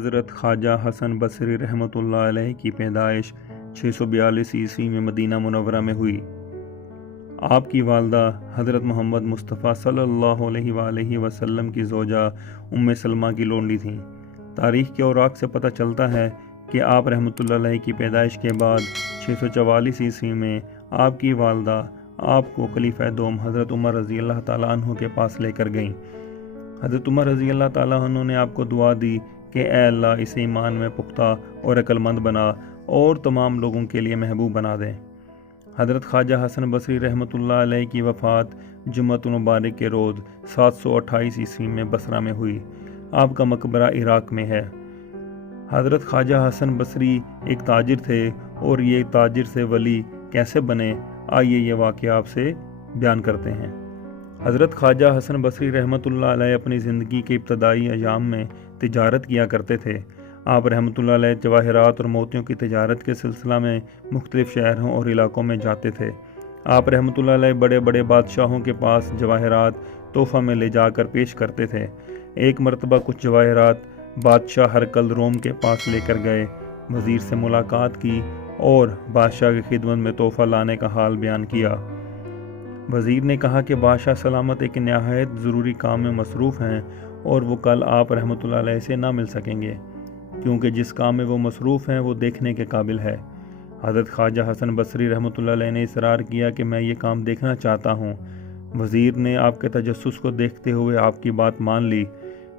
حضرت خواجہ حسن بصری رحمۃ اللہ علیہ کی پیدائش 642 عیسوی میں مدینہ منورہ میں ہوئی۔ آپ کی والدہ حضرت محمد مصطفیٰ صلی اللہ علیہ وآلہ وسلم کی زوجہ ام سلمہ کی لونڈی تھیں۔ تاریخ کے اوراق سے پتہ چلتا ہے کہ آپ رحمۃ اللہ علیہ کی پیدائش کے بعد 644 عیسوی میں آپ کی والدہ آپ کو خلیفہ دوم حضرت عمر رضی اللہ تعالیٰ عنہ کے پاس لے کر گئیں۔ حضرت عمر رضی اللہ تعالیٰ عنہ نے آپ کو دعا دی کہ اے اللہ اسے ایمان میں پختہ اور عقل مند بنا اور تمام لوگوں کے لیے محبوب بنا دے۔ حضرت خواجہ حسن بصری رحمۃ اللہ علیہ کی وفات جمعۃ المبارک کے روز 728 عیسوی میں بصرہ میں ہوئی۔ آپ کا مقبرہ عراق میں ہے۔ حضرت خواجہ حسن بصری ایک تاجر تھے اور یہ تاجر سے ولی کیسے بنے، آئیے یہ واقعہ آپ سے بیان کرتے ہیں۔ حضرت خواجہ حسن بصری رحمۃ اللہ علیہ اپنی زندگی کے ابتدائی ایام میں تجارت کیا کرتے تھے۔ آپ رحمۃ اللہ علیہ جواہرات اور موتیوں کی تجارت کے سلسلہ میں مختلف شہروں اور علاقوں میں جاتے تھے۔ آپ رحمۃ اللہ علیہ بڑے بڑے بادشاہوں کے پاس جواہرات تحفہ میں لے جا کر پیش کرتے تھے۔ ایک مرتبہ کچھ جواہرات بادشاہ ہرقل روم کے پاس لے کر گئے، وزیر سے ملاقات کی اور بادشاہ کی خدمت میں تحفہ لانے کا حال بیان کیا۔ وزیر نے کہا کہ بادشاہ سلامت ایک نہایت ضروری کام میں مصروف ہیں اور وہ کل آپ رحمۃ اللہ علیہ سے نہ مل سکیں گے، کیونکہ جس کام میں وہ مصروف ہیں وہ دیکھنے کے قابل ہے۔ حضرت خواجہ حسن بصری رحمۃ اللہ علیہ نے اصرار کیا کہ میں یہ کام دیکھنا چاہتا ہوں۔ وزیر نے آپ کے تجسس کو دیکھتے ہوئے آپ کی بات مان لی۔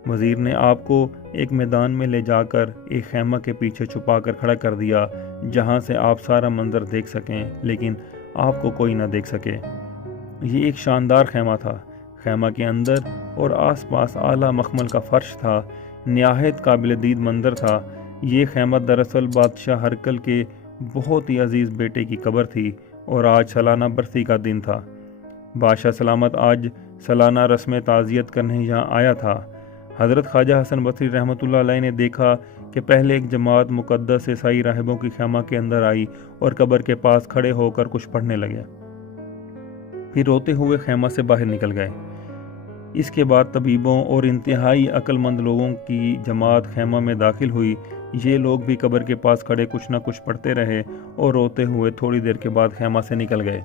وزیر نے آپ کو ایک میدان میں لے جا کر ایک خیمہ کے پیچھے چھپا کر کھڑا کر دیا، جہاں سے آپ سارا منظر دیکھ سکیں لیکن آپ کو کوئی نہ دیکھ سکے۔ یہ ایک شاندار خیمہ تھا۔ خیمہ کے اندر اور آس پاس اعلیٰ مخمل کا فرش تھا، نہایت قابل دید منظر تھا۔ یہ خیمہ دراصل بادشاہ ہرقل کے بہت ہی عزیز بیٹے کی قبر تھی اور آج سالانہ برسی کا دن تھا۔ بادشاہ سلامت آج سالانہ رسم تعزیت کرنے یہاں آیا تھا۔ حضرت خواجہ حسن بصری رحمۃ اللہ علیہ نے دیکھا کہ پہلے ایک جماعت مقدس عیسائی راہبوں کی خیمہ کے اندر آئی اور قبر کے پاس کھڑے ہو کر کچھ پڑھنے لگے، پھر روتے ہوئے خیمہ سے باہر نکل گئے۔ اس کے بعد طبیبوں اور انتہائی عقل مند لوگوں کی جماعت خیمہ میں داخل ہوئی۔ یہ لوگ بھی قبر کے پاس کھڑے کچھ نہ کچھ پڑھتے رہے اور روتے ہوئے تھوڑی دیر کے بعد خیمہ سے نکل گئے۔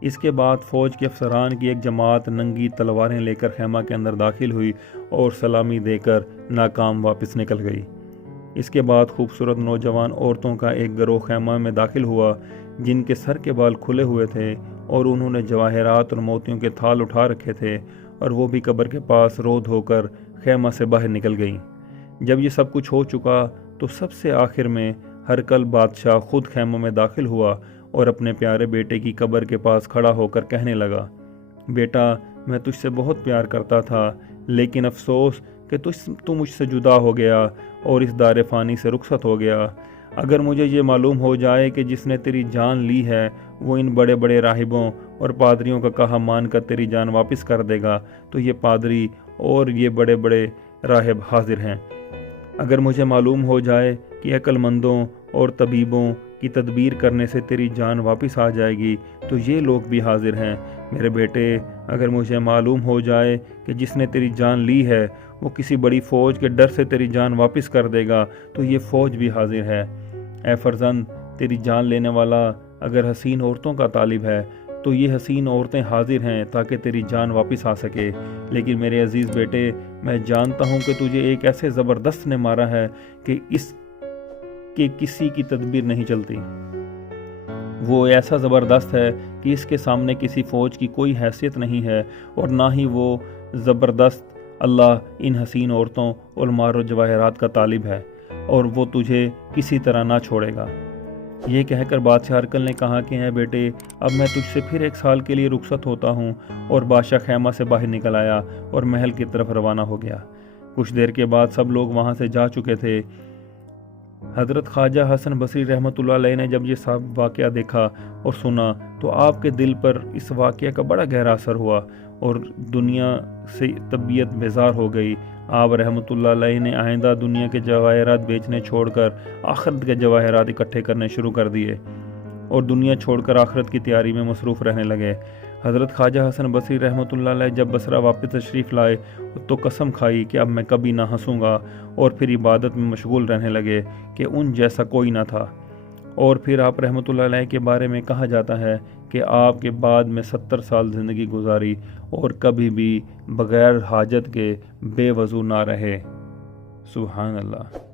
اس کے بعد فوج کے افسران کی ایک جماعت ننگی تلواریں لے کر خیمہ کے اندر داخل ہوئی اور سلامی دے کر ناکام واپس نکل گئی۔ اس کے بعد خوبصورت نوجوان عورتوں کا ایک گروہ خیمہ میں داخل ہوا، جن کے سر کے بال کھلے ہوئے تھے اور انہوں نے جواہرات اور موتیوں کے تھال اٹھا رکھے تھے، اور وہ بھی قبر کے پاس رو دھو کر خیمہ سے باہر نکل گئیں۔ جب یہ سب کچھ ہو چکا تو سب سے آخر میں ہرقل بادشاہ خود خیمہ میں داخل ہوا اور اپنے پیارے بیٹے کی قبر کے پاس کھڑا ہو کر کہنے لگا، بیٹا میں تجھ سے بہت پیار کرتا تھا، لیکن افسوس کہ تو مجھ سے جدا ہو گیا اور اس دار فانی سے رخصت ہو گیا۔ اگر مجھے یہ معلوم ہو جائے کہ جس نے تیری جان لی ہے وہ ان بڑے بڑے راہبوں اور پادریوں کا کہا مان کر تیری جان واپس کر دے گا تو یہ پادری اور یہ بڑے بڑے راہب حاضر ہیں۔ اگر مجھے معلوم ہو جائے کہ عقل مندوں اور طبیبوں کی تدبیر کرنے سے تیری جان واپس آ جائے گی تو یہ لوگ بھی حاضر ہیں۔ میرے بیٹے، اگر مجھے معلوم ہو جائے کہ جس نے تیری جان لی ہے وہ کسی بڑی فوج کے ڈر سے تیری جان واپس کر دے گا تو یہ فوج بھی حاضر ہے۔ اے فرزند، تیری جان لینے والا اگر حسین عورتوں کا طالب ہے تو یہ حسین عورتیں حاضر ہیں تاکہ تیری جان واپس آ سکے۔ لیکن میرے عزیز بیٹے، میں جانتا ہوں کہ تجھے ایک ایسے زبردست نے مارا ہے کہ اس کے کسی کی تدبیر نہیں چلتی۔ وہ ایسا زبردست ہے کہ اس کے سامنے کسی فوج کی کوئی حیثیت نہیں ہے، اور نہ ہی وہ زبردست اللہ ان حسین عورتوں اور مار و جواہرات کا طالب ہے، اور وہ تجھے کسی طرح نہ چھوڑے گا۔ یہ کہہ کر بادشاہ ہرقل نے کہا کہ اے بیٹے، اب میں تجھ سے پھر 1 سال کے لیے رخصت ہوتا ہوں، اور بادشاہ خیمہ سے باہر نکل آیا اور محل کی طرف روانہ ہو گیا۔ کچھ دیر کے بعد سب لوگ وہاں سے جا چکے تھے۔ حضرت خواجہ حسن بصری رحمۃ اللہ علیہ نے جب یہ سب واقعہ دیکھا اور سنا تو آپ کے دل پر اس واقعہ کا بڑا گہرا اثر ہوا اور دنیا سے طبیعت بیزار ہو گئی۔ آپ رحمۃ اللہ علیہ نے آئندہ دنیا کے جواہرات بیچنے چھوڑ کر آخرت کے جواہرات اکٹھے کرنے شروع کر دیے اور دنیا چھوڑ کر آخرت کی تیاری میں مصروف رہنے لگے۔ حضرت خواجہ حسن بصری رحمۃ اللہ علیہ جب بصرہ واپس تشریف لائے تو قسم کھائی کہ اب میں کبھی نہ ہنسوں گا، اور پھر عبادت میں مشغول رہنے لگے کہ ان جیسا کوئی نہ تھا۔ اور پھر آپ رحمۃ اللہ علیہ کے بارے میں کہا جاتا ہے کہ آپ کے بعد میں 70 سال زندگی گزاری اور کبھی بھی بغیر حاجت کے بے وضو نہ رہے۔ سبحان اللہ۔